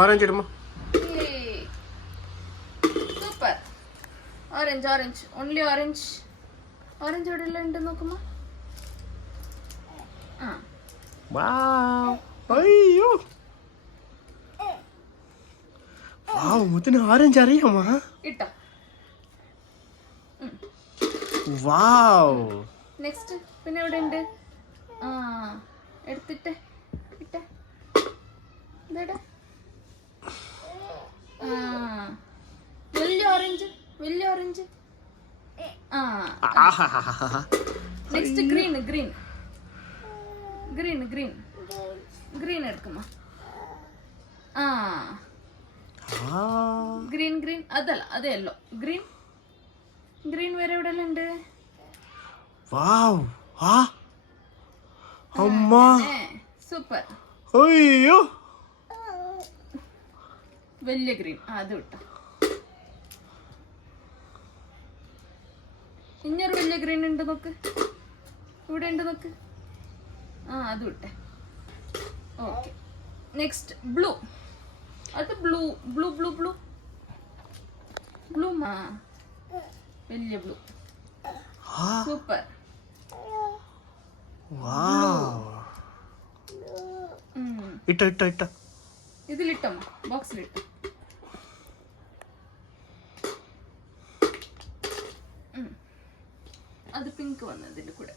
Orange ഇടുമ്പോ super. Orange orange only orange. Orange എവിടെ എല്ലാം ഉണ്ട് നോക്കുമ്പോ. അയ്യോ മുത്തിന് ഓറഞ്ച് അറിയാമോ? ഇട്ടോ. വാവ്. നെക്സ്റ്റ് പിന്നെ എവിടെ ഉണ്ട്? എടുത്തിട്ട് ഇട്ടെ. ഇതെടാ. വലിയ ഓറഞ്ച് വലിയ orange. Next green green green green green എടുക്കുമോ? ഗ്രീൻ ഗ്രീൻ അതല്ല അത് യെല്ലോ. ഗ്രീൻ ഗ്രീൻ വേറെ എവിടെ ഉണ്ട്? വാവ്. അമ്മ സൂപ്പർ. അയ്യോ വലിയ ഗ്രീൻ അത് വിട്ടോ. ഇഞ്ഞൊരു വലിയ ഗ്രീൻ ഉണ്ട് നോക്ക്. ഇവിടെ ഉണ്ട് നോക്ക്. അത് വിട്ടെ. ഓക്കെ. Next blue. അത് blue blue blue blue blue. വലിയ ബ്ലൂ. സൂപ്പർ. ഇട്ട ഇട്ട ഇട്ട ഇതിലിട്ടോ, ബോക്സിലിട്ടോ. അത് പിങ്ക് വന്നതിന്റെ കൂടെ.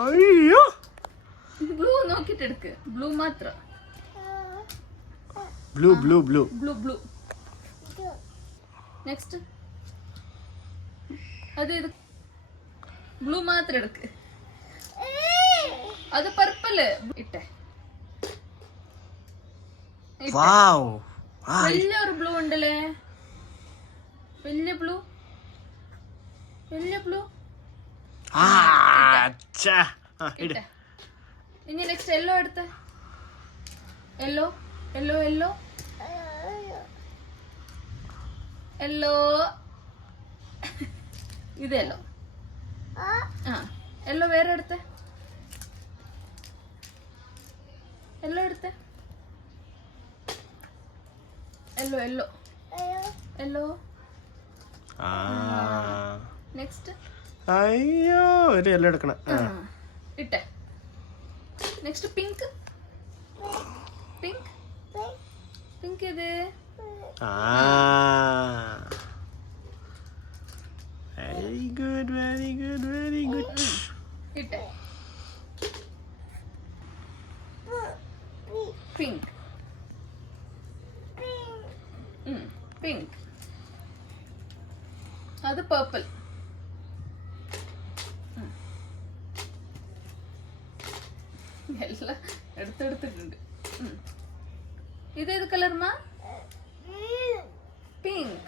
അയ്യോ ബ്ലൂ നോക്കിട്ട് എടുക്ക്. ബ്ലൂ മാത്രം. Blue blue blue blue blue. Next അത് ഇത് ബ്ലൂ മാത്രം എടുക്ക്. അത് പർപ്പിള് ഇട്ടെ. വലിയൊരു ബ്ലൂ ഉണ്ടല്ലേ. വലിയ ബ്ലൂ വലിയ ബ്ലൂ. ഇനി നെക്സ്റ്റ് യെല്ലോ എടുത്ത. Yellow yellow yellow yellow. ഇത് യെല്ലോ. യെല്ലോ വേറെ എടുത്ത. യെല്ലോ എടുത്ത. Yellow yellow yellow. നെക്സ്റ്റ് അയ്യോ ഒരു യെല്ലോ എടുക്കണം. ഇട്ടെ. Next pink pink pink. ഇത് very good very good very good. ഇട്ടെ. Pink pink. അത് പർപ്പിൾ. എല്ലാം എടുത്തെടുത്തിട്ടുണ്ട്. ഇതേത് കളർമാ? പിങ്ക്.